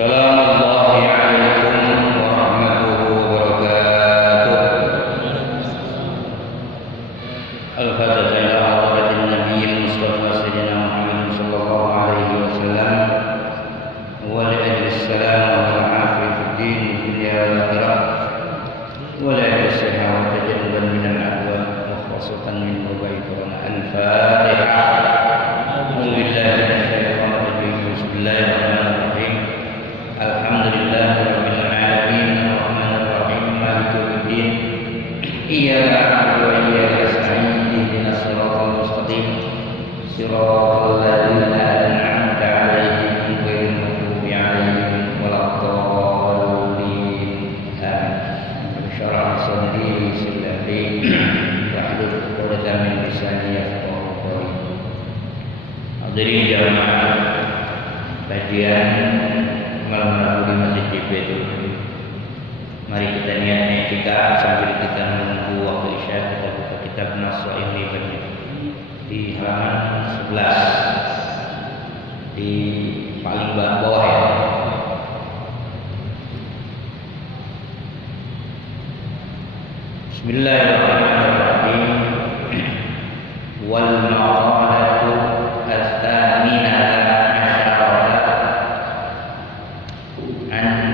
Assalamualaikum warahmatullahi wabarakatuh. Al-Fatihah ila hadratin Nabiyil Mustafa Sayyidina Muhammad sallallahu alaihi wasallam wa li ajli salam wal afiyah fid din dunya wal akhirah wa la yasihha wa tajannuban min al-ahwa wa khasatan min mubayyana al-Fatihah. Alhamdulillah bismillahirrahmanirrahim. Alhamdulillahirabbil alamin arrahmanir rahim maliki yaumiddin iyyaka na'budu wa iyyaka nasta'in ihdinas siratal mustaqim siratal ladzina an'amta 'alaihim ghairil maghdubi 'alaihim waladdallin. Amin. Syarah sadri wa yassir li amri wahlul 'uqdatam min lisani yafqahu qawli. Hadirin jamaah kajian malam Rabu di Masjid Jibril. Mari kita niat etika sambil kita menunggu waktu Isya. Kita buka kitab Nasha'il Ibn di halaman 11 di paling bawah ya. Bismillahirrahmanirrahim. Wal maqalatu as-tsaminah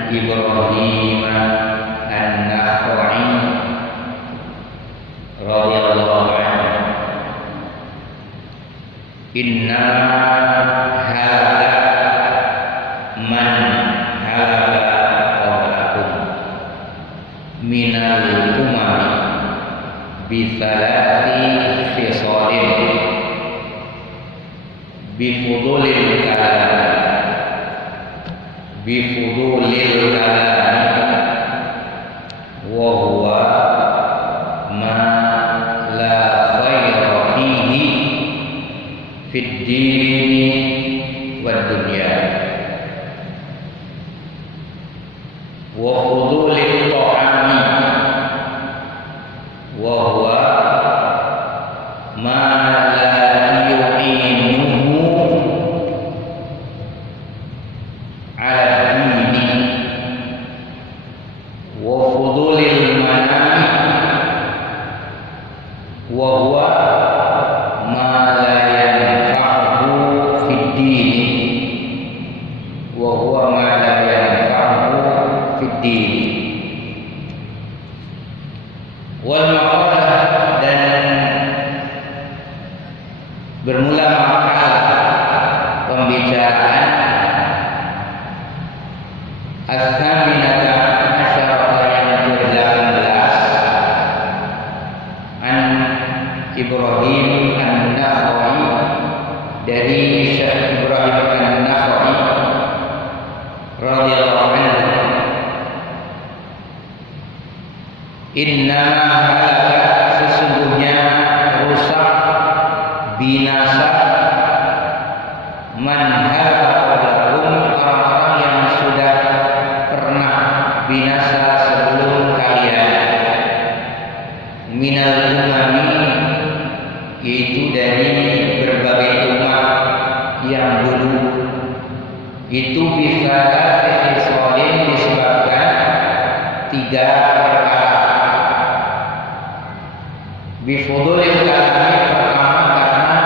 Ibrahim an-Nakha'i radhiyallahu anhu. Inna hadza man halaka qablakum minal umami bi thalathi khisalin bi fudulil kalam bifudulil kalam wa huwa ma la khayra fihi fid dini wad dunya wa fudulil ta'ami wa huwa ma la yu'inuhu bermula makalah pembicaraan as-saminata asyarata yang ke-18 an Ibrahim an-Nakha'i dari Syekh Ibrahim an-Nakha'i radhiyallahu anhu. Inna halaka sesungguhnya rusak binasa man halaka qablakum orang-orang yang sudah pernah binasa sebelum kalian minal umami yaitu dari berbagai umat yang dulu itu bisa khisalin disebabkan 3 perkara. Bifudulil kalam pertama karena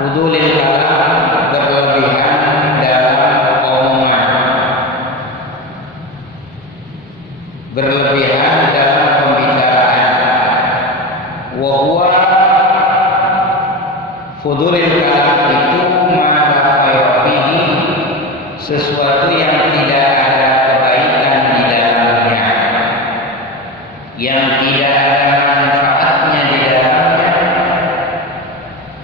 fudulil kalam berlebihan dalam omongan, berlebihan dalam pembicaraan. Wa huwa fudulil kalam itu ma la khayra fihi sesuatu yang tidak ada kebaikan di dalamnya, yang tidak ada manfaatnya di dalamnya,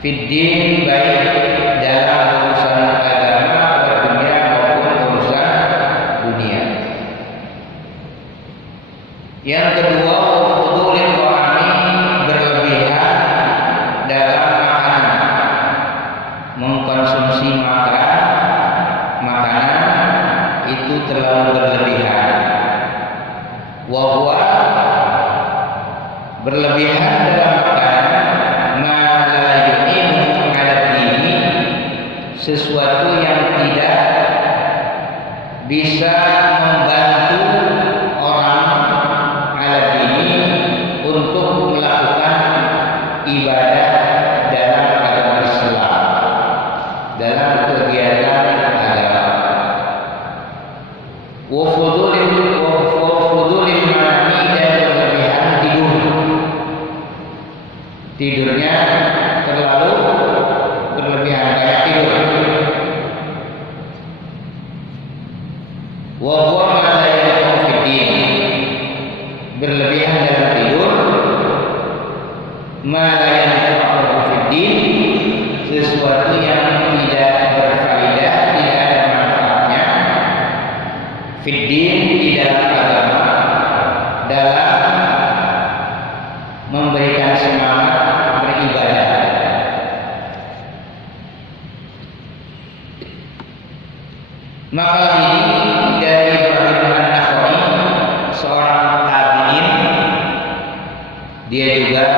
fiddin baik dalam urusan agama atau dunia maupun urusan dunia. Yang kedua, fudulil ta'ami berlebihan dalam makanan, mengkonsumsi makanan itu terlalu berlebihan. Wa huwa berlebihan dalam makanan ma la yu'inu 'ala dini sesuatu yang tidak bisa membantu orang alat ini untuk melakukan ibadah dalam agama Islam, dalam kegiatan agama. Wa fudulil mani dan berlebihan tidurnya terlalu berlebihan, kayak tidur. Wa huwa ma la yanfa'u fid din, berlebihan dalam tidur, ma la yanfa'u fid din, sesuatu yang tidak berfaedah, tidak ada manfaatnya, fid din, di dalam agama, dalam memberikan semangat beribadah. Makalah ini dari Ibrahim An-Nakhai, seorang tabi'in. Dia juga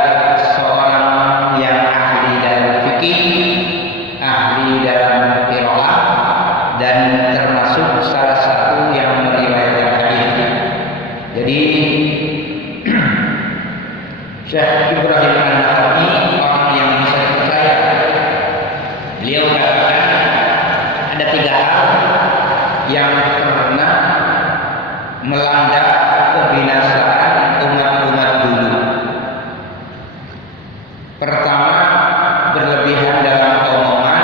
seorang yang ahli dalam fikih, ahli dalam qiraah, dan termasuk salah satu yang meriwayatkan hadis. Jadi Syekh Ibrahim An-Nakhai orang yang bisa dipercaya. Beliau katakan ada 3 hal yang pernah melanda kebinasaan umat-umat dulu. Pertama, berlebihan dalam omongan,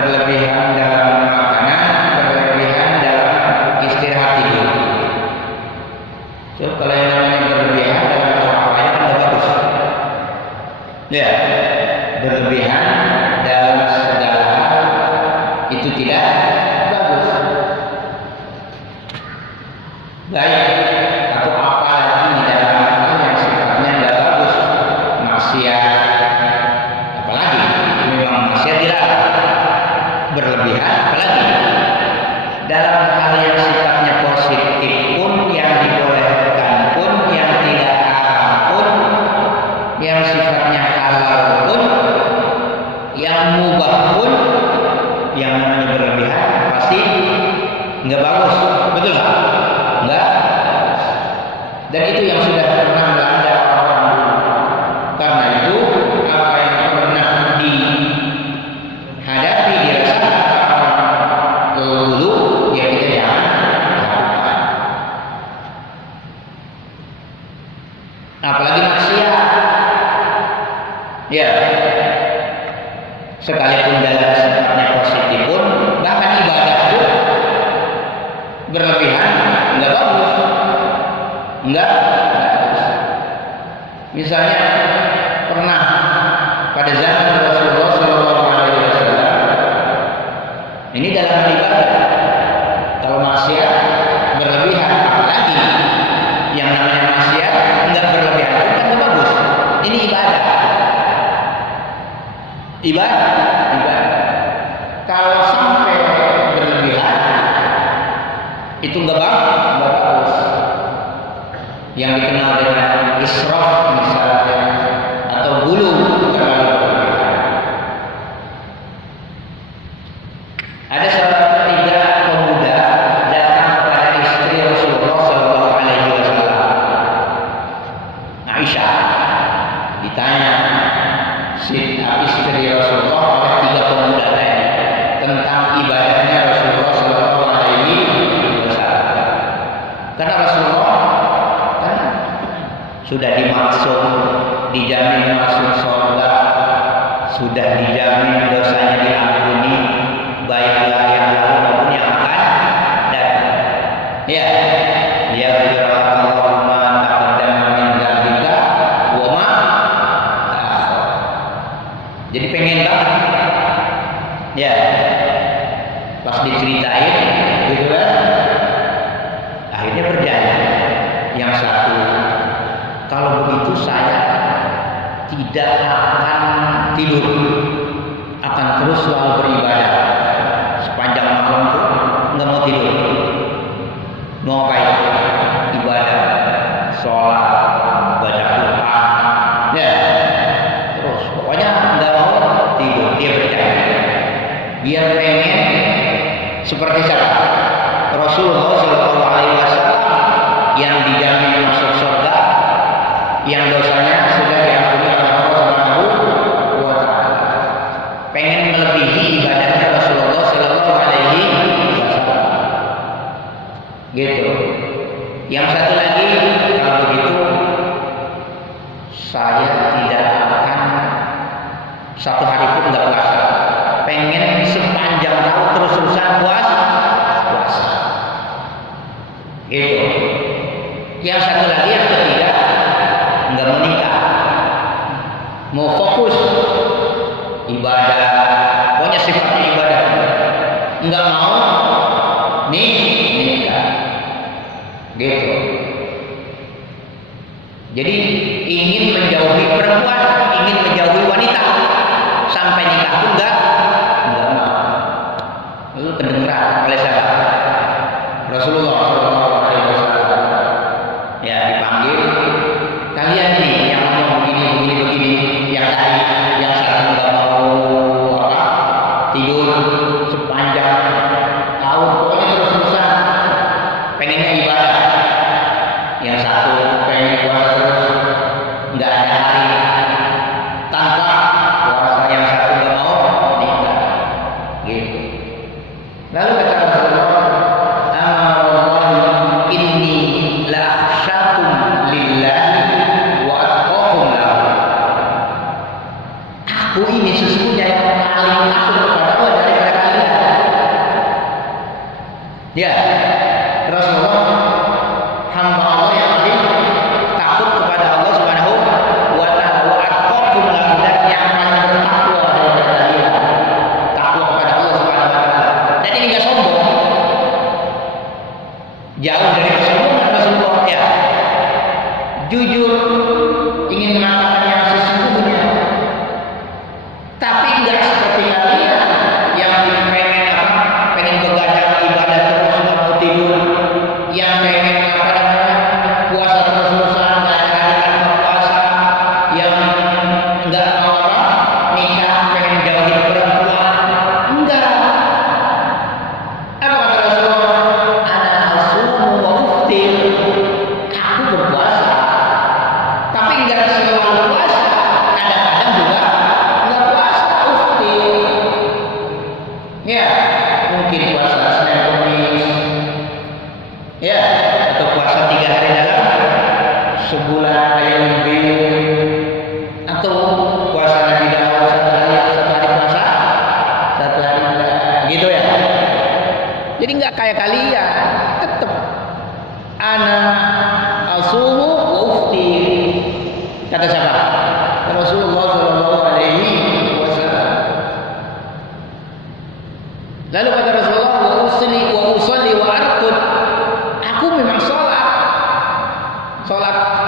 berlebihan dalam makanan, berlebihan dalam istirahat tidur. So, kalau yang namanya berlebihan dalam apa-apa kan tidak bagus. Ya, berlebihan dalam segala hal itu tidak bagus. Baik, atau apa lagi di dalam hal yang sifatnya tidak bagus, maksiat, apalagi memang maksiat dilarang, berlebihan, apalagi dalam hal yang sifatnya positif pun, yang dibolehkan pun, yang tidak haram pun, yang sifatnya halal pun, yang mubah pun, yang namanya berlebihan pasti nggak bagus, betul nggak? Enggak. Dan itu yang sudah pernah melanda orang-orang dulu. Karena itu apa yang pernah dihadapi, dirasakan orang dulu, ya kita jangan lakukan. Apalagi maksiat. Ya. Sekalipun dalam sifatnya positif pun, bahkan ibadah pun berlebihan enggak bagus. Enggak bagus. Misalnya pernah pada zaman Rasulullah SAW, ini dalam ibadah, kalau maksiat berlebihan, apalagi yang namanya maksiat enggak berlebihan kan enggak bagus. Ini ibadah. Ibadah. Kalau sampai berlebihan itu enggak bagus. Yang dikenal dengan israf misalnya, atau gulu terlalu berlebihan. Ada seorang 3 pemuda datang kepada istri Rasulullah SAW, Aisyah. Ditanya istri Rasulullah oleh 3 pemuda tadi tentang ibadahnya Rasulullah SAW. Karena Rasulullah kan sudah dimaksud, dijamin masuk surga, sudah dijamin dosanya diampuni, baiklah yang lalu maupun yang akan datang. Ya, yaghfirullahu ma taqaddama min dzalika wa ma ta'akhkhar. Jadi pengen banget. Ya. Pas diceritain gitu kan. Akhirnya berjanji. Yang satu, kalau begitu saya tidak akan tidur, akan terus selalu beribadah sepanjang malam tuh, nggak mau tidur. Mau ngapain? Ibadah, sholat, baca Quran, ya terus pokoknya nggak mau tidur. Dia berjanji biar pengen seperti siapa? Rasulullah Shallallahu Alaihi Wasallam yang dijamin masuk surga, yang dosanya sudah diampuni oleh Allah Subhanahu wa Ta'ala. Pengen melebihi ibadahnya Rasulullah Shallallahu Alaihi Wasallam. Gitu. Yang satu lagi, kalau begitu saya tidak akan satu hari pun nggak puasa. Pengen sepanjang tahun terus-terusan puasa. Gitu. Yang satu lagi, yang ketiga, nggak mau nikah, mau fokus ibadah, pokoknya sifatnya ibadah, nggak mau nikah. Gitu. Jadi ingin menjauhi perempuan, ingin menjauhi wanita, sampai nikah pun enggak mau. Lalu kedengeran oleh siapa? Rasulullah Shallallahu Alaihi Wasallam. Ya, dipanggil, kalian nih yang ngomong begini, yang tadi, yang sekarang nggak mau apa tidur sepanjang tahun, pokoknya terus-terusan pengennya ibadah. Yang satu pengen puasa terus, nggak ada hari tanpa puasa. Yang satu nggak mau nikah. Gitu. Lalu kata Rasulullah, "Amallahu inni la akhsyakum lillahi wa atqakum lahu." Aku ini sesungguhnya yang paling takut kepada Allah daripada kalian. Ya, Rasulullah hamba Allah yang paling takut kepada Allah Subhanahu wa Ta'ala, wa atqakum lahu, dan yang paling bertakwa daripada kalian. Takwa kepada Allah Subhanahu wa Ta'ala. Dan ini enggak sombong. Jauh dari kesombongan Rasulullah, ya. Jujur ingin mengatakan yang sesungguhnya. Tapi enggak seperti kalian yang pengen apa? Pengen begadang ibadah terus, enggak mau tidur. Yang pengen apa namanya? Puasa terus-terusan, enggak ada hari tanpa puasa. Yang enggak mau apa? Nikah, pengen jauhin perempuan. Enggak. Apa kata Rasulullah? Ana asumu wa uftir. Aku berpuasa. Tapi enggak selalu puasa. Kadang-kadang juga enggak puasa, uftir. Ya, mungkin puasa Senin Kamis. Ya, atau puasa 3 hari dalam sebulan yang lebih, atau puasa Nabi Daud satu hari puasa, satu hari enggak, gitu ya. Jadi nggak kayak kalian, tetap ana asumu wa uftir. Kata siapa? Rasulullah Shallallahu Alaihi Wasallam. Lalu kata Rasulullah, wa usalli wa arqud. Aku memang sholat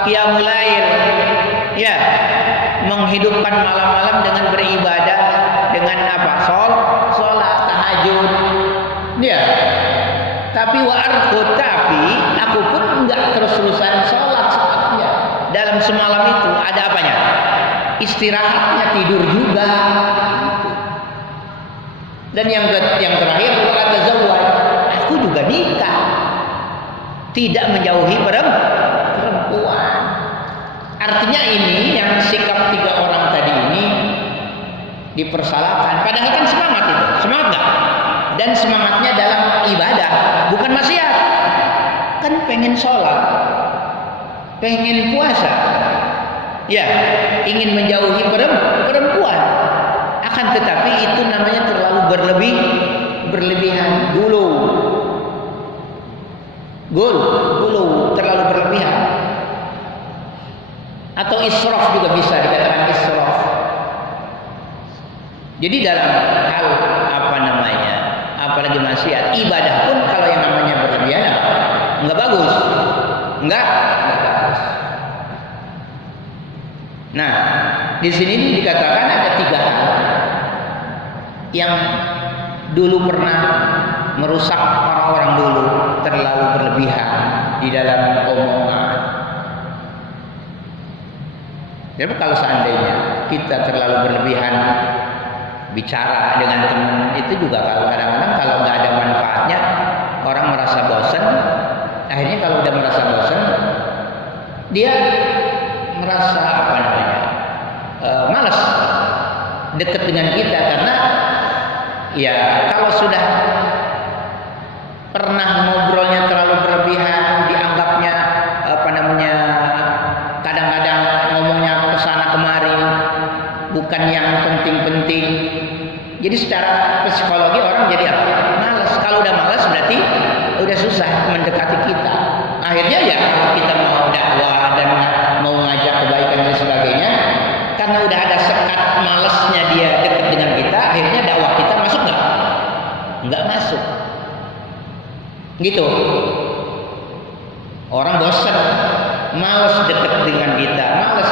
qiyamul lail, ya, menghidupkan malam-malam dengan beribadah, dengan apa? Sholat tahajud, ya. Tapi wa arqud, tapi aku pun enggak terus-terusan sholat saatnya. Dalam semalam itu ada apanya? Istirahatnya, tidur juga. Dan yang terakhir, wa tazawwaj, aku juga nikah. Tidak menjauhi perempuan. Artinya ini yang sikap 3 orang tadi ini dipersalahkan. Padahal kan semangat itu, semangat nggak? Dan semangatnya dalam ibadah, bukan maksiat. Kan pengen sholat, pengen puasa, ya, ingin menjauhi perempuan. Akan tetapi itu namanya terlalu berlebihan, gulu, terlalu berlebihan. Atau israf juga bisa dikatakan israf. Jadi dalam hal apa namanya, apalagi maksiat, ibadah pun kalau yang namanya berlebihan enggak bagus, enggak bagus. Nah, di sini dikatakan ada 3 hal yang dulu pernah merusak orang-orang dulu, terlalu berlebihan di dalam omongan. Jadi kalau seandainya kita terlalu berlebihan bicara dengan teman, itu juga kalau kadang-kadang kalau nggak ada manfaatnya orang merasa bosan, akhirnya kalau udah merasa bosan, dia merasa apa namanya, malas dekat dengan kita karena ya kalau sudah pernah ngobrolnya terlalu berlebihan, dianggapnya apa namanya, kadang-kadang ngomongnya kesana kemari, bukan yang penting-penting. Jadi secara psikologi orang jadi apa? Malas. Kalau udah malas berarti udah susah mendekati kita. Akhirnya ya kalau kita mau dakwah dan mau ngajak kebaikan dan sebagainya, karena udah ada sekat malasnya dia dekat dengan kita, akhirnya dakwah kita masuk nggak? Nggak masuk. Gitu. Orang bosan, malas dekat dengan kita, malas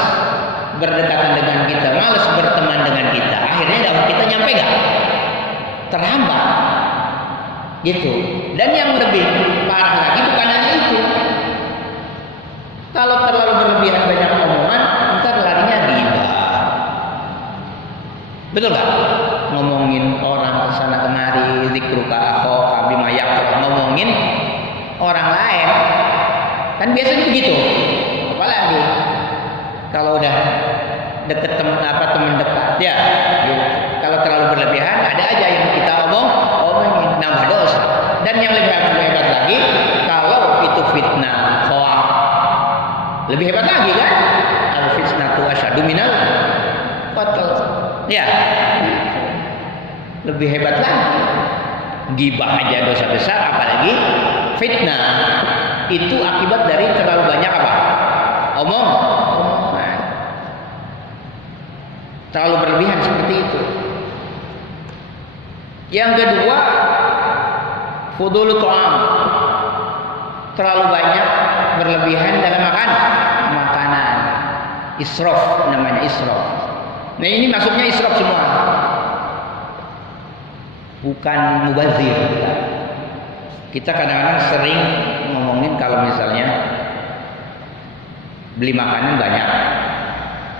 berdekatan dengan kita, malas berteman dengan kita. Akhirnya dakwah kita nyampe nggak? Terhambat. Gitu. Dan yang lebih parah lagi bukan hanya itu. Kalau terlalu berlebihan banyak omongan, ntar larinya ghibah. Betul nggak? Ngomongin orang kesana kemari, zikruka akhaka bima yakra, ngomongin orang lain. Kan biasanya begitu. Apalagi kalau udah deket teman dekat, ya. Gitu. Kalau terlalu berlebihan, ada aja yang kita omongin, nambah dosa. Dan yang lebih hebat lagi, kalau itu fitnah, hoax, lebih hebat lagi kan? Al fitnatu asyaddu minal qatl. Ya. Lebih hebat lagi. Ghibah aja dosa besar, apalagi fitnah. Itu akibat dari terlalu banyak apa? Omongan. Terlalu berlebihan seperti itu. Yang kedua, fudul ta'am. Terlalu banyak berlebihan dalam makanan. Israf namanya, israf. Nah, ini maksudnya israf semua. Bukan mubazir. Kita kadang-kadang sering ngomongin kalau misalnya beli makanan banyak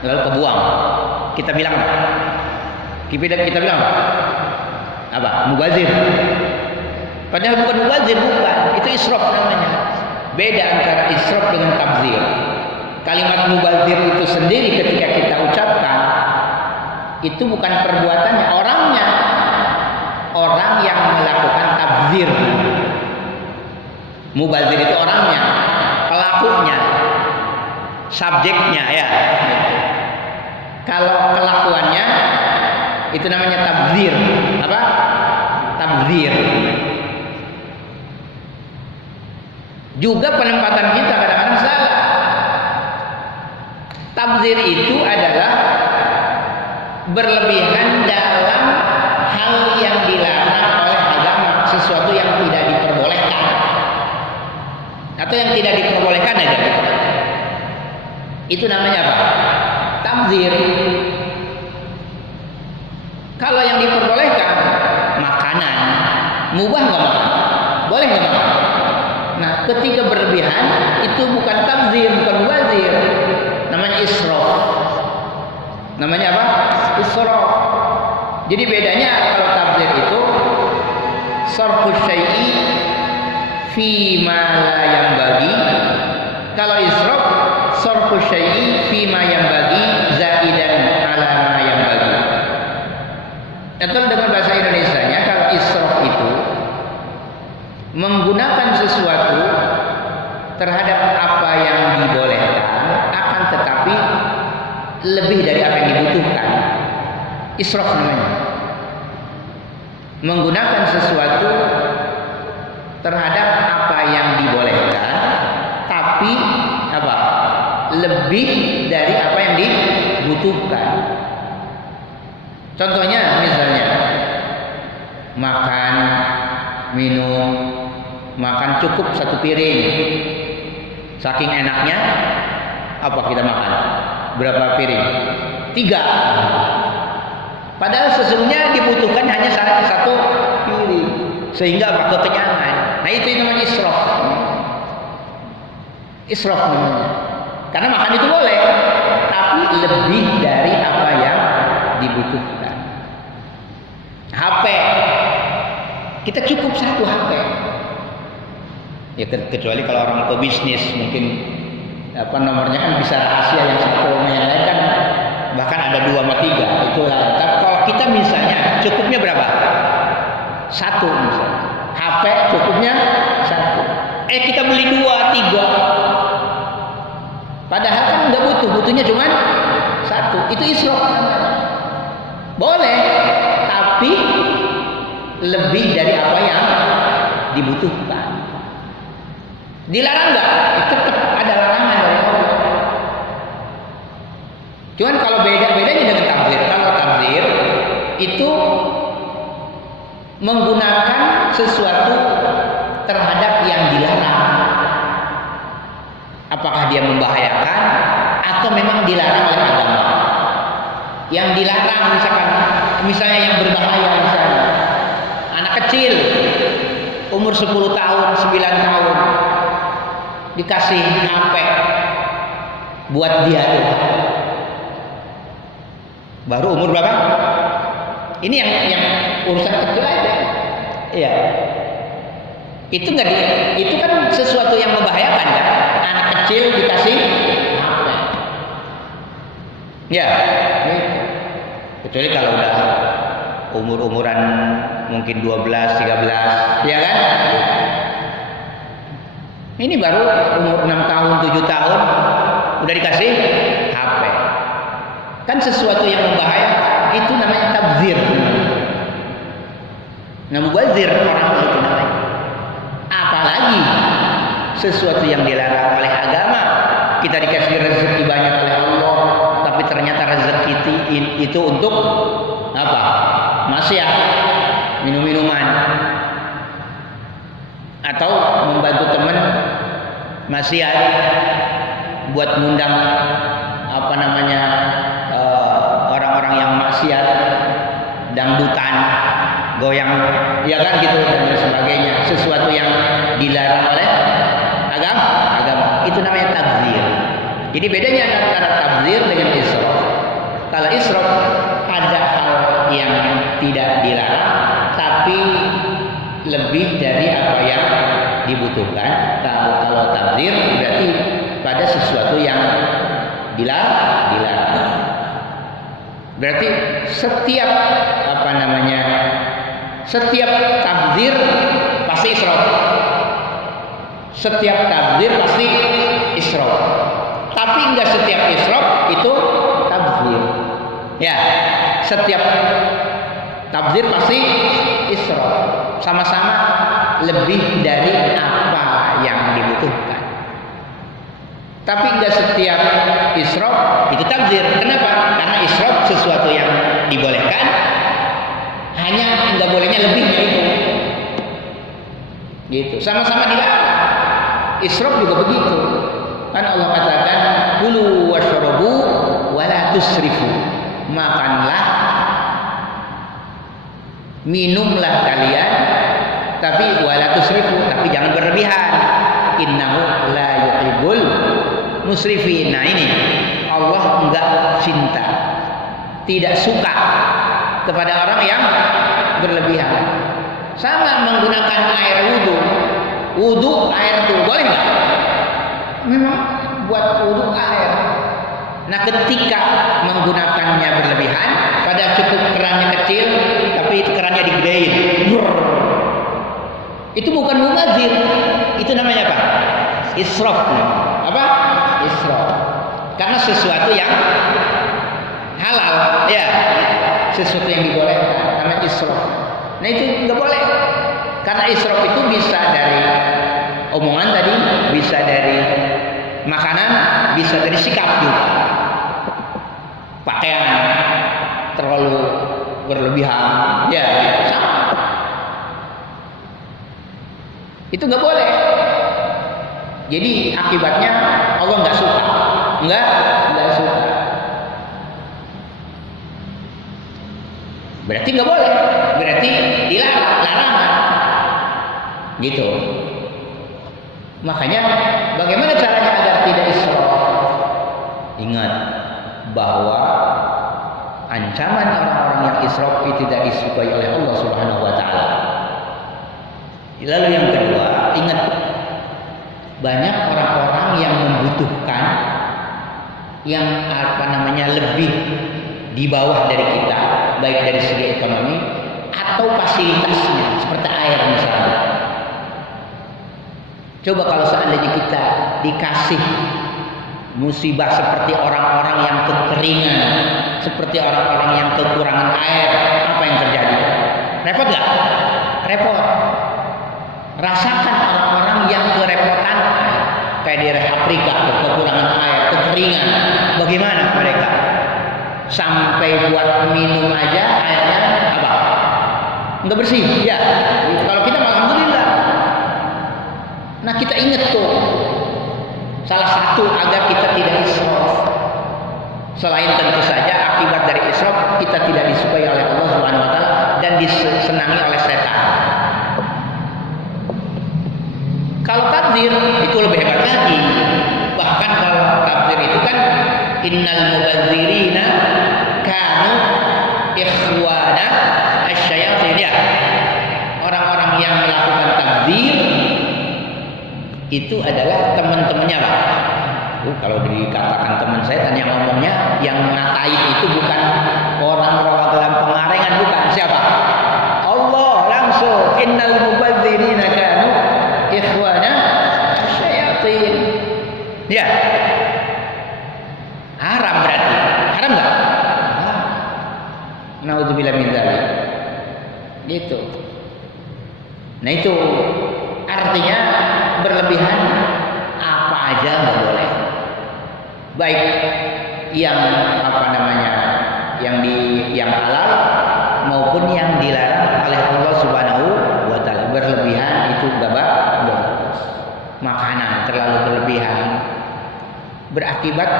lalu kebuang, kita bilang apa? Kita bilang apa? Mubazir. Padahal bukan mubazir, bukan. Itu israf namanya. Beda antara israf dengan tabzir. Kalimat mubazir itu sendiri ketika kita ucapkan, itu bukan perbuatannya, orangnya. Orang yang melakukan tabzir. Mubazir itu orangnya, pelakunya, subjeknya ya. Kalau kelakuannya itu namanya tabzir. Apa? Tabzir. Juga penempatan kita kadang-kadang salah. Tabzir itu adalah berlebihan dalam hal yang dilarang oleh agama, sesuatu yang tidak diperbolehkan atau yang tidak diperbolehkan aja. Itu namanya apa? Tabzir. Kalau yang diperbolehkan, makanan, mubah nggak makan? Boleh nggak makan? Nah, ketika berlebihan itu bukan tabzir, bukan mubazir, namanya israf. Namanya apa? Israf. Jadi bedanya kalau tabzir itu sarfus syai'i fi ma la yanbaghi. Kalau israf sarfus syai'i fi ma yanbaghi zaidan ala ma yanbaghi. Atau dengan bahasa Indonesianya, kalau israf itu menggunakan sesuatu terhadap apa yang dibolehkan, akan tetapi lebih dari apa yang dibutuhkan. Israf namanya. Menggunakan sesuatu terhadap apa yang dibolehkan, tapi apa? Lebih dari apa yang dibutuhkan. Contohnya misalnya makan, minum, makan cukup satu piring. Saking enaknya, apa kita makan? Berapa piring? 3. Padahal sesungguhnya dibutuhkan hanya satu piring, sehingga apa? Kekenyangan. Nah, itu namanya israf. Israf namanya. Karena makan itu boleh, tapi lebih dari apa yang dibutuhkan. HP, kita cukup satu HP. Ya kecuali kalau orang pebisnis mungkin nomornya kan bisa rahasia yang satu sama yang lain kan bahkan ada 2 sama 3 itu lah. Tapi kalau kita misalnya cukupnya berapa? 1 misalnya. HP cukupnya 1. Kita beli 2, 3. Padahal kan nggak butuhnya cuma 1. Itu israf. Boleh, tapi lebih dari apa yang dibutuhkan. Dilarang nggak? Itu tetap ada larangan dari Allah. Cuman kalau bedanya dengan tabdzir. Kalau tabdzir itu menggunakan sesuatu terhadap yang dilarang. Apakah dia membahayakan atau memang dilarang oleh agama? Yang dilarang misalnya yang berbahaya misalnya anak kecil umur 10 tahun, 9 tahun dikasih HP buat dia tuh. Baru umur berapa? Ini yang urusan kecil aja. Iya. Itu kan sesuatu yang membahayakan kan? Anak kecil dikasih HP. Ya, gitu. Kecuali kalau udah umur-umuran mungkin 12, 13, ya kan? Ini baru umur 6 tahun, 7 tahun udah dikasih HP. Kan sesuatu yang membahayakan itu namanya tabdzir. Nah, mubazir orang itu namanya. Apalagi sesuatu yang dilarang oleh agama. Kita dikasih rezeki banyak oleh Allah, tapi ternyata rezeki itu untuk apa? Maksiat, minum-minuman, atau membantu teman maksiat buat ngundang orang-orang yang maksiat, dangdutan, goyang, ya kan gitu dan sebagainya. Sesuatu yang dilarang oleh agama. Itu namanya tabdzir. Jadi bedanya antara tabdzir dengan israf. Kalau israf ada hal yang tidak dilarang tapi lebih dari apa yang dibutuhkan. Kalau tabdzir berarti pada sesuatu yang dilarang. Berarti setiap tabdzir pasti israf. Setiap tabdzir pasti israf. Tapi enggak setiap israf itu tabdzir. Ya, setiap tabdzir pasti israf. Sama-sama lebih dari apa yang dibutuhkan. Tapi enggak setiap israf itu tabdzir. Kenapa? Karena israf sesuatu yang dibolehkan, hanya enggak bolehnya lebihnya itu. Gitu. Sama-sama dilarang. Israf juga begitu. Kan Allah katakan, "Kulu washrabu wa la tusrifu." Makanlah, minumlah kalian, tapi wa la tusrifu, tapi jangan berlebihan. Innahu la yuhibbul musrifin. Nah ini Allah enggak cinta, tidak suka kepada orang yang berlebihan. Sama menggunakan air wudhu air itu boleh nggak? Memang buat wudhu air. Nah ketika menggunakannya berlebihan, pada cukup kerannya kecil, tapi kerannya digedein, itu bukan mubazir, itu namanya apa? Israf. Apa? Israf. Karena sesuatu yang halal, ya, sesuatu yang dibolehkan, namanya israf. Nah itu nggak boleh, karena israf itu bisa dari omongan tadi, bisa dari makanan, bisa dari sikap juga. Pakaian terlalu berlebihan, ya sama. Itu nggak boleh. Jadi akibatnya Allah nggak suka, nggak suka. Berarti nggak boleh, berarti dilarang, larangan, gitu. Makanya bagaimana caranya agar tidak israf? Ingat bahwa ancaman orang-orang yang israf itu tidak disukai oleh Allah Subhanahu wa taala. Lalu yang kedua, ingat banyak orang-orang yang membutuhkan yang lebih di bawah dari kita, baik dari segi ekonomi atau fasilitasnya seperti air misalnya. Coba kalau seandainya kita dikasih musibah seperti orang-orang yang kekeringan, seperti orang-orang yang kekurangan air, apa yang terjadi? Repot gak? Repot. Rasakan orang-orang yang kerepotan kayak di Afrika, kekurangan air, kekeringan. Bagaimana mereka? Sampai buat minum aja airnya apa? Nggak bersih. Ya. Kalau kita alhamdulillah. Nah, kita ingat tuh salah satu agar kita tidak israf. Selain tentu saja akibat dari israf kita tidak disukai oleh Allah Subhanahu wa taala dan disenangi oleh setan. Kalau takdir itu lebih hebat lagi. Bahkan kalau takdir itu kan innal mubadzirina kanu ikhwana asyayatin, ya. Orang-orang yang melakukan takdir itu adalah teman-temannya, Pak. Kalau dikatakan teman saya yang ngomongnya yang ngatain itu bukan orang rawagelan pengarengan, bukan. Siapa? Allah langsung. Innal mubadzirina kanu ikhwana asyayatin. Ya. Haram berarti. Haram enggak? Haram. Nauzubillah min dzalik. Gitu. Nah, itu artinya berlebihan apa aja nggak boleh. Baik yang yang halal maupun yang dilarang oleh Allah Subhanahu wa taala. Berlebihan itu nggak bagus. Makanan terlalu berlebihan berakibat,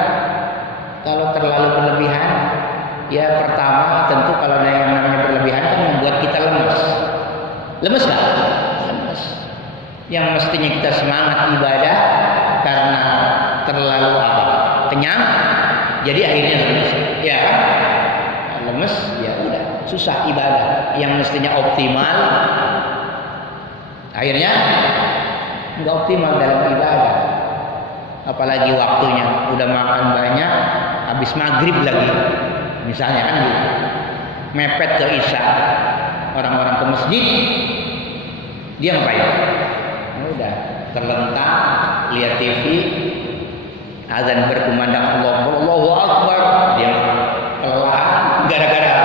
kalau terlalu berlebihan ya pertama tentu kalau yang namanya berlebihan kan membuat kita lemes. Lemes nggak? Lemes. Yang mestinya kita semangat ibadah karena terlalu kenyang, jadi akhirnya lemes. Ya kan? Lemes, ya udah susah ibadah. Yang mestinya optimal, akhirnya nggak optimal dalam ibadah. Apalagi waktunya udah makan banyak, habis maghrib lagi, misalnya kan gitu. Mepet ke isya, orang-orang ke masjid, dia ngapain? Udah terlentang lihat TV, azan berkumandang Allahu Akbar, dia kelelahan gara-gara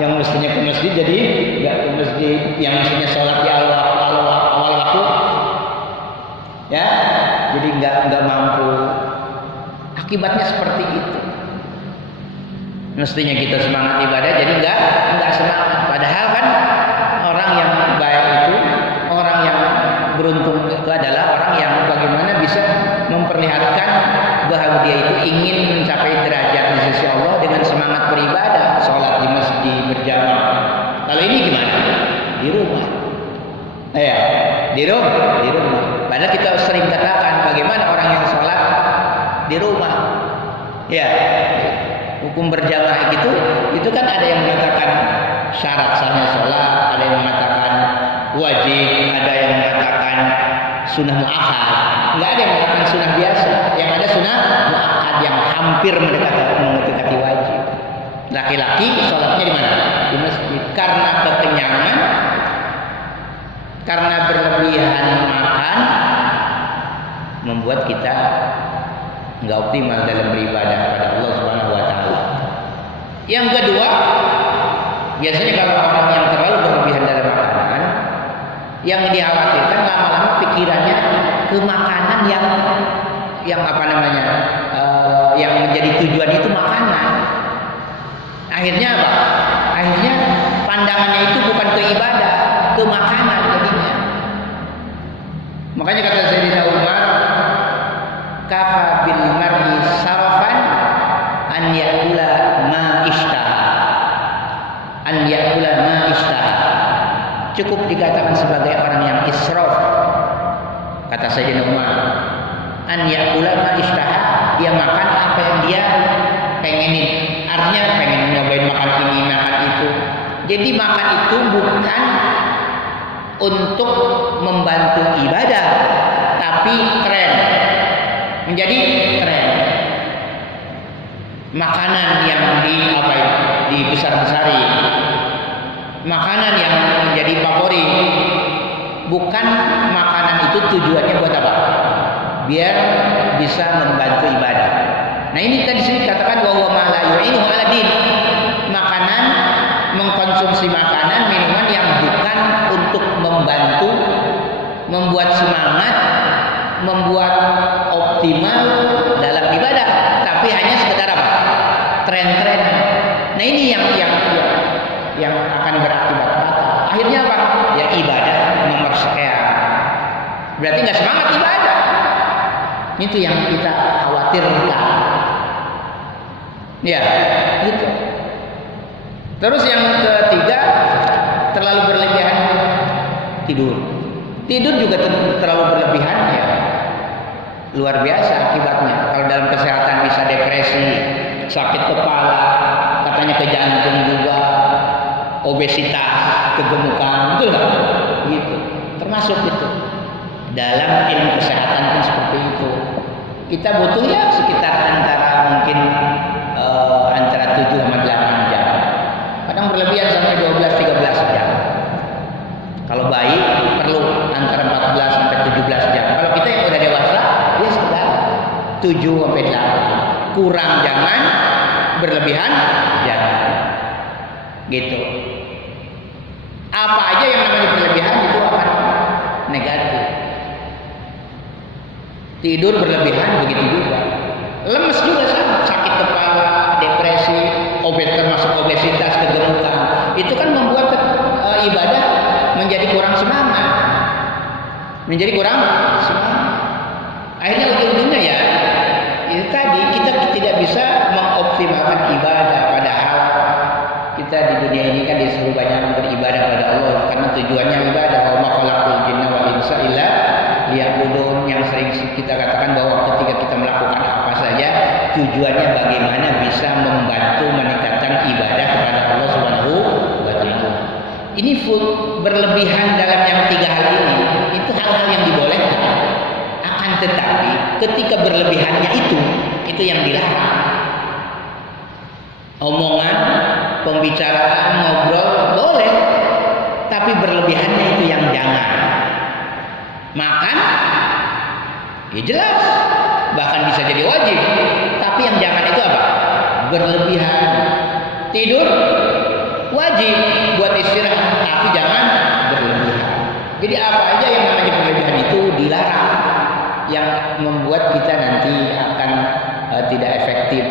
yang mestinya ke masjid jadi nggak ke masjid, yang mestinya sholat di awal waktu ya jadi nggak mampu. Akibatnya seperti itu. Mestinya kita semangat ibadah jadi nggak semangat. Padahal kan orang yang baik itu, orang yang beruntung itu adalah orang yang bagaimana bisa memperlihatkan bahwa dia itu ingin mencapai derajat di sisi Allah dengan semangat beribadah, sholat di masjid berjamaah. Kalau ini gimana? Di rumah. Ya, di rumah. Padahal kita sering katakan bagaimana orang yang sholat di rumah. Ya, hukum berjamaah itu kan ada yang mengatakan syarat sahnya sholat, ada yang mengatakan wajib, ada yang mengatakan sunnah muakkad. Nggak ada yang mengatakan sunnah biasa, yang ada sunnah muakkad yang hampir mendekati wajib. Laki-laki sholatnya di mana? Di masjid. Karena kekenyangan, karena berlebihan makan, membuat kita nggak optimal dalam beribadah pada Allah Subhanahu wa taala. Yang kedua, biasanya kalau orang yang terlalu berlebihan dalam makanan, yang dikhawatirkan lama-lama pikirannya ke makanan yang yang menjadi tujuan itu makanan. Akhirnya apa? Akhirnya pandangannya itu bukan ke ibadah, ke makanan jadinya. Makanya kata Sayyidina Umar, kafa bil mar'i sarafan an ya'kula ma ishtaha. An ya'kula ma ishtaha. Cukup dikatakan sebagai orang yang israf. Kata Sayyidina Umar, an ya'kula ma ishtaha, dia makan apa yang dia pengenin. Artinya pengen nyobain makan ini, makan itu. Jadi makan itu bukan untuk membantu ibadah, tapi tapi tren, menjadi tren. Makanan yang dibesar-besari, makanan yang menjadi favorit, bukan makanan itu tujuannya buat apa? Biar bisa membantu ibadah. Nah ini tadi dikatakan bahwa ma la yu'inu 'ala din. Makanan, mengkonsumsi makanan, minuman yang bukan untuk membantu, membuat semangat, membuat optimal dalam ibadah, tapi hanya sekedar apa? Tren-tren. Nah ini yang akan berakibat fatal. Akhirnya apa? Ya ibadah nomor sekian. Berarti nggak semangat ibadah. Itu yang kita khawatirkan. Ya, gitu. Terus yang ketiga, terlalu berlebihan tidur. Tidur juga terlalu berlebihan ya. Luar biasa akibatnya. Kalau dalam kesehatan bisa depresi, sakit kepala, katanya ke jantung juga, obesitas, kegemukan, betul nggak? Gitu. Termasuk itu. Dalam ilmu kesehatan pun seperti itu. Kita butuh ya sekitar mungkin antara 7 sama 8 jam. Kadang berlebihan sampai 12-13 jam. Kalau bayi perlu antara 14 sampai 17 jam. Kalau kita yang udah dewasa, ya sekitar 7 sampai 8. Kurang jangan, berlebihan jangan. Gitu. Apa aja yang namanya berlebihan itu akan negatif. Tidur berlebihan begitu juga. Lemes juga sama, sakit kepala, depresi, termasuk obesitas, kegemukan. Itu kan membuat ibadah menjadi kurang semangat. Menjadi kurang semangat. Akhirnya ujung-ujungnya ya itu tadi kita tidak bisa mengoptimalkan ibadah, padahal kita di dunia ini kan disuruh banyak beribadah pada Allah karena tujuannya ibadah. Wa ma khalaqul jinna wal insa illa liya'budun, yang sering kita katakan bahwa ketika kita melakukan apa saja tujuannya bagaimana bisa membantu meningkatkan ibadah kepada Allah Subhanahu wa taala. Ini berlebihan dalam yang 3 hal ini itu hal-hal yang dibolehkan. Akan tetapi ketika berlebihannya itu yang dilarang. Omongan, pembicaraan, ngobrol boleh, tapi berlebihannya itu yang jangan. Makan, ya jelas, bahkan bisa jadi wajib. Tapi yang jangan itu apa? Berlebihan. Tidur, wajib buat istirahat, tapi jangan berlebihan. Jadi apa aja yang namanya berlebihan itu dilarang, yang membuat kita nanti akan tidak efektif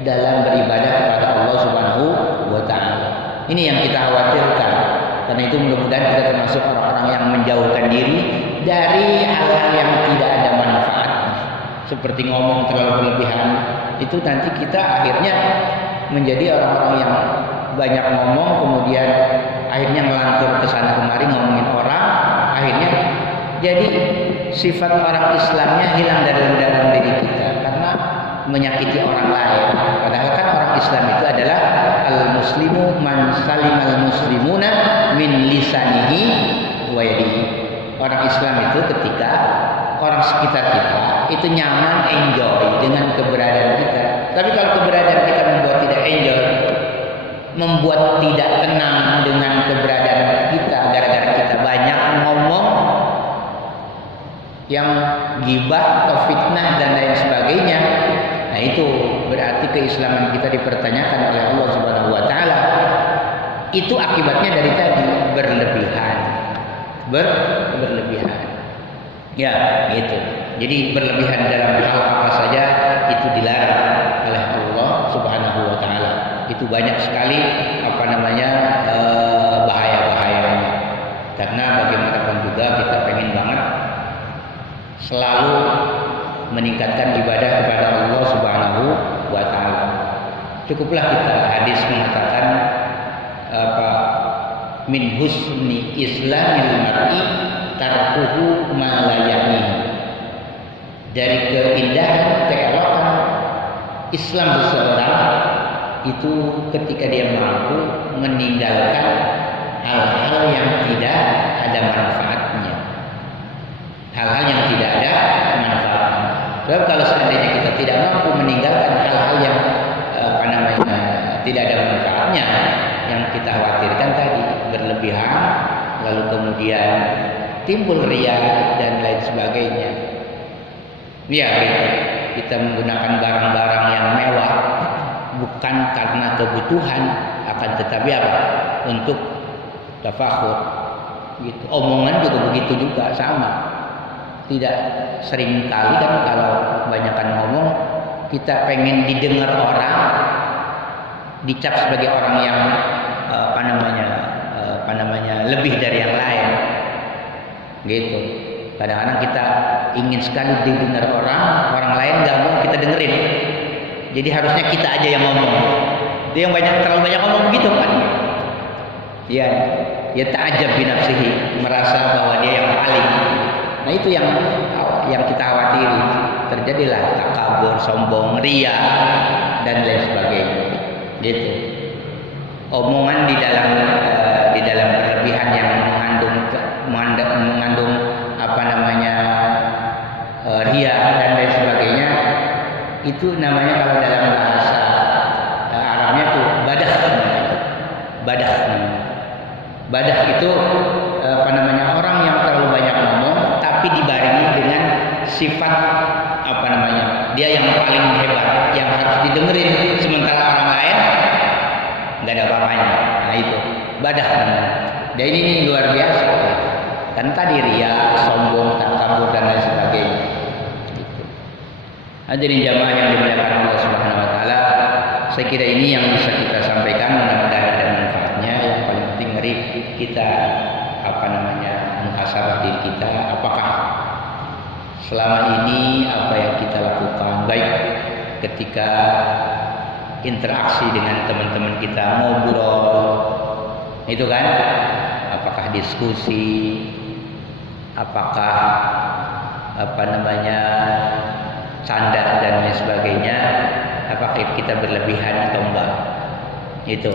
dalam beribadah kepada Allah Subhanahu wa taala. Ini yang kita khawatirkan. Karena itu mudah-mudahan kita termasuk orang-orang yang menjauhkan diri dari hal-hal yang tidak ada manfaat. Seperti ngomong terlalu berlebihan, itu nanti kita akhirnya menjadi orang-orang yang banyak ngomong, kemudian akhirnya ngelantur ke sana kemari ngomongin orang, akhirnya jadi sifat orang Islamnya hilang dari dalam diri kita karena menyakiti orang lain. Padahal kan orang Islam itu adalah al-muslimu man salimal muslimuna min lisanihi wa yadihi. Orang Islam itu ketika orang sekitar kita itu nyaman, enjoy dengan keberadaan kita. Tapi kalau keberadaan kita membuat tidak enjoy, membuat tidak tenang dengan keberadaan kita gara-gara kita banyak ngomong yang gibah atau fitnah dan lain sebagainya, nah itu berarti keislaman kita dipertanyakan oleh Allah Subhanahu wa taala. Itu akibatnya dari tadi berlebihan. Berlebihan. Ya, gitu. Jadi berlebihan dalam hal apa saja itu dilarang oleh Allah Subhanahu wa taala. Itu banyak sekali bahaya-bahayanya. Karena bagaimanapun juga kita pengen banget selalu meningkatkan ibadah kepada Allah Subhanahu wa taala. Cukuplah kita hadis mengatakan min husni islamil mar'i tarkuhu ma la ya'nihi. Dari keindahan, keelokan Islam seseorang itu ketika dia mampu meninggalkan hal-hal yang tidak ada manfaatnya. hal-hal yang tidak ada manfaatnya. Sebab kalau seandainya kita tidak mampu meninggalkan hal-hal yang tidak ada manfaatnya, yang kita khawatirkan tadi berlebihan, lalu kemudian timbul riya dan lain sebagainya. Ya, kita menggunakan barang-barang yang mewah bukan karena kebutuhan, akan tetapi apa? Untuk tafakhur. Gitu. Omongan juga begitu juga sama. Tidak sering kali kan kalau kebanyakan ngomong kita pengen didengar orang, dicap sebagai orang yang lebih dari yang lain. Gitu. Kadang-kadang kita ingin sekali didengar orang lain nggak mau kita dengerin. Jadi harusnya kita aja yang ngomong. Dia yang terlalu banyak ngomong begitu kan? Ya ta'ajab bi nafsihi, merasa bahwa dia yang paling. Nah itu yang kita khawatiri, terjadilah takabur, sombong, riya dan lain sebagainya. Gitu. Omongan di dalam berlebihan yang mengandung riya dan lain sebagainya, itu namanya kalau dalam bahasa Arabnya tuh badah. Badah itu orang yang terlalu banyak ngomong tapi dibarengi dengan sifat dia yang paling hebat, yang harus didengerin, sementara orang lain nggak ada apa-apanya. Nah itu badah namanya. Dan ini luar biasa. Kan tadi riya, sombong, takabur dan lain sebagainya. Gitu. Hadirin jamaah yang dimuliakan Allah Subhanahu wa taala, saya kira ini yang bisa kita sampaikan, mudah-mudahan ada manfaatnya. Yang paling penting mari kita muhasabah diri kita, apakah selama ini apa yang kita lakukan baik ketika interaksi dengan teman-teman kita, ngobrol itu kan, apakah diskusi, apakah canda dan lain sebagainya, apakah kita berlebihan atau enggak. Itu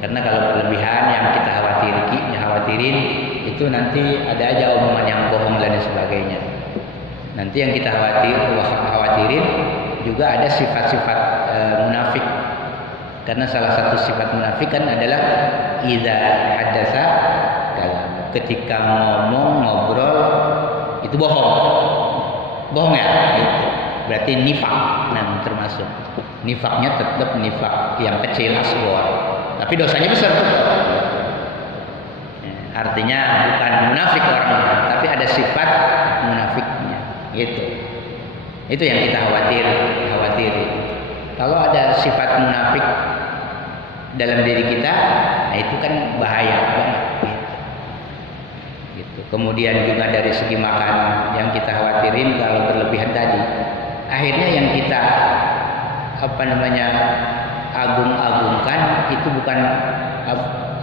karena kalau berlebihan yang kita khawatirin itu nanti ada aja omongan yang bohong dan sebagainya. Nanti yang kita khawatirin juga ada sifat-sifat munafik. Karena salah satu sifat munafik kan adalah idza hadatsa kalam. Ketika ngobrol itu bohong ya. Itu berarti nifak. Nah, termasuk nifaknya tetap nifak yang kecil asghar. Tapi dosanya besar. Artinya bukan munafik orangnya, tapi ada sifat munafiknya. Gitu. Itu yang kita khawatiri. Kalau ada sifat munafik dalam diri kita, nah itu kan bahaya banget. Gitu. Kemudian juga dari segi makan yang kita khawatirin kalau berlebihan tadi, akhirnya yang kita agung-agungkan itu bukan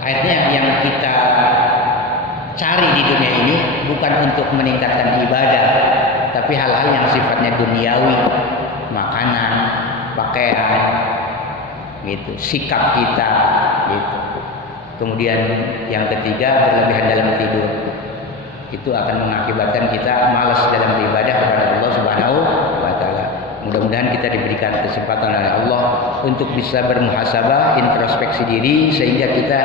akhirnya yang kita cari di dunia ini bukan untuk meningkatkan ibadah, tapi hal-hal yang sifatnya duniawi, makanan, pakaian, gitu, sikap kita, gitu. Kemudian yang ketiga berlebihan dalam tidur, itu akan mengakibatkan kita malas dalam beribadah kepada Allah Subhanahu wa taala. Mudah-mudahan kita diberikan kesempatan oleh Allah untuk bisa bermuhasabah, introspeksi diri sehingga kita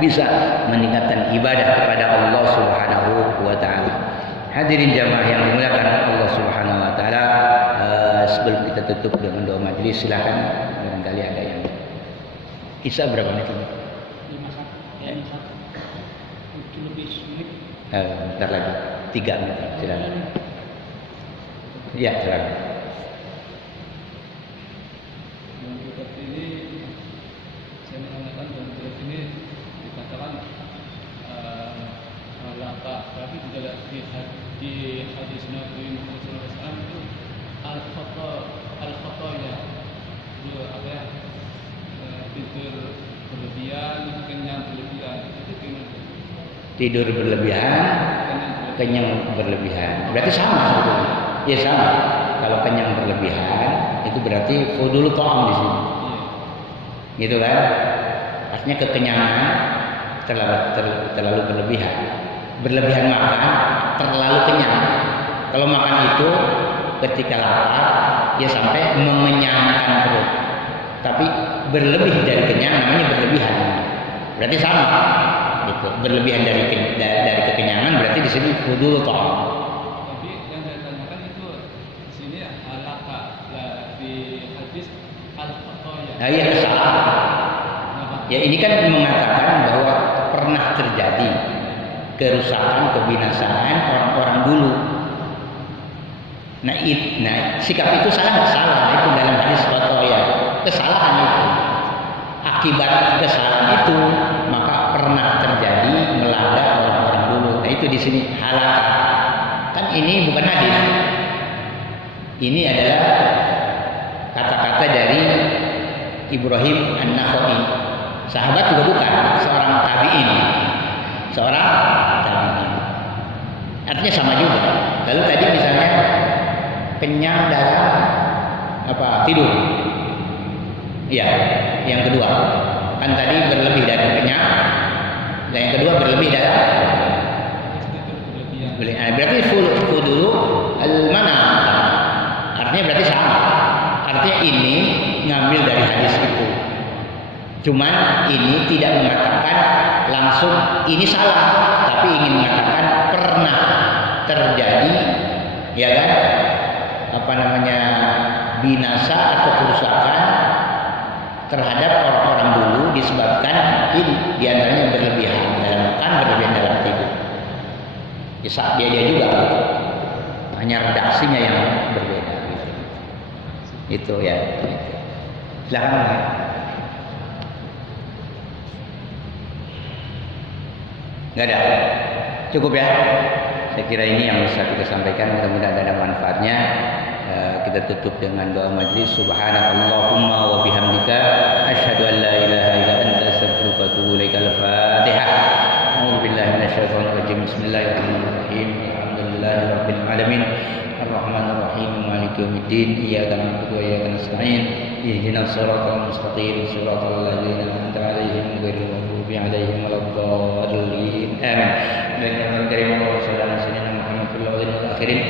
bisa meningkatkan ibadah kepada Allah Subhanahu wa taala. Hadirin jamaah yang dimuliakan Allah Subhanahu wa taala, sebelum kita tutup dengan doa majelis, silakan barangkali ada yang Isa berapa menit lagi? 5 ya. Lebih sulit. Bentar lagi 3 menit, silakan. Ya, silakan. Tapi juga di hadis Nabi Muhammad SAW itu al-khotoya tidur berlebihan, kenyang berlebihan, itu gimana? Tidur berlebihan, kenyang berlebihan, berarti sama sebetulnya. Ya sama. Kalau kenyang berlebihan itu berarti fudul ta'am di sini. Gitu kan? Artinya kekenyangan terlalu berlebihan. Berlebihan makan, terlalu kenyang. Kalau makan itu ketika lapar ya sampai mengenyangkan perut. Tapi berlebih dari kenyang namanya berlebihan. Berarti sama. Gitu. Berlebihan dari kekenyangan berarti di sini fudul ta'am. Tapi yang saya tanyakan itu di sini halaka, ya di hadis al-fataya. Nah, iya kesalahan. Ya ini kan mengatakan bahwa pernah terjadi kerusakan, kebinasaan orang-orang dulu. Nah, sikap itu salah nggak salah? Itu dalam hadis fataya. Kesalahan itu. Akibat kesalahan itu maka pernah terjadi melanda orang-orang dulu. Nah itu di sini halaka. Kan ini bukan hadis. Ini adalah kata-kata dari Ibrahim An-Nakhai. Sahabat juga bukan, seorang tabi'in. Artinya sama juga. Lalu tadi misalnya kenyang dalam tidur. Ya, yang kedua kan tadi berlebih dari kenyang, dan yang kedua berlebih dari berarti fudulu al-mana, artinya berarti sama. Artinya ini ngambil dari hadis itu. Cuman ini tidak mengatakan langsung ini salah, tapi ingin mengatakan pernah terjadi, ya kan? Binasa atau kerusakan terhadap orang-orang dulu disebabkan ini diantaranya berlebihan dalam makan, berlebihan dalam tidur. Bisa dia juga gitu. Hanya redaksinya yang berbeda. Gitu. Itu ya. Silakan. Nggak ada. Cukup ya. Saya kira ini yang bisa kita sampaikan. Mudah-mudahan ada manfaatnya. Kita tutup dengan doa majlis. Subhanakallahumma wa bihamdika asyhadu an la ilaha illa anta astaghfiruka wa atubu ilaika. Al-Fatihah. A'udzu billahi minasyaitonir rajim. Bismillahirrahmanirrahim. Alhamdulillahirabbil alamin. Arrahmanir rahim. Maliki yaumiddin. Iyyaka na'budu wa iyyaka nasta'in. Ihdinas siratal mustaqim. Siratal ladzina an'amta 'alaihim ghairil maghdubi 'alaihim waladdallin. Amin. Baik, terima kasih dan sayyidina Muhammad sallallahu alaihi akhirin.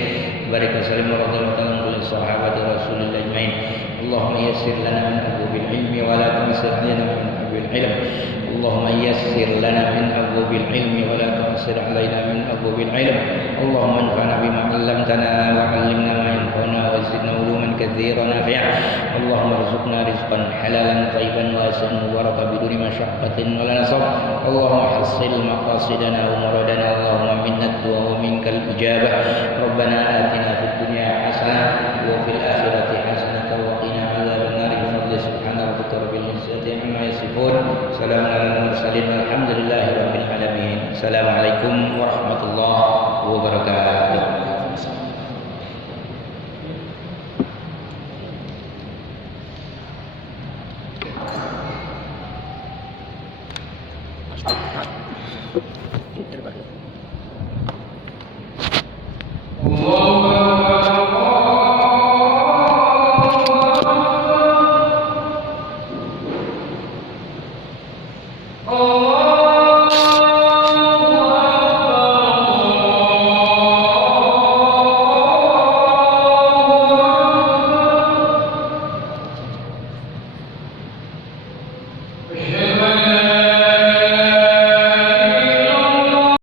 Barik wa sallim wa radhiyallahu anhum kulli sahabati Rasulillah ajmain. Allahumma yassir lana min abwabil ilmi wa la tu'sir alaina min abwabil ilm. Allahumma yassir lana min abwabil ilmi wa la tu'sir alaina min abwabil ilm. Allahumma anfa'na bima 'allamtana wa 'allimna ma yanfa'una wa zidna uluman katsiran nafi'a. Allahumma arzuqna rizqan halalan tayyiban wasi'an mubarakan biduni masyaqqatin wa la nasab. Allahumma hassil maqasidana wa muradana. Allahumma minna ad-du'a wa minkal ijabah. Rabbana atina fid dunya hasanah wa fil akhirati hasanah wa qina adzaban nar. Bi subhana rabbika rabbil izzati amma yasifun. Salamun alal mursalin walhamdulillahi rabbil alamin. Assalamualaikum warahmatullahi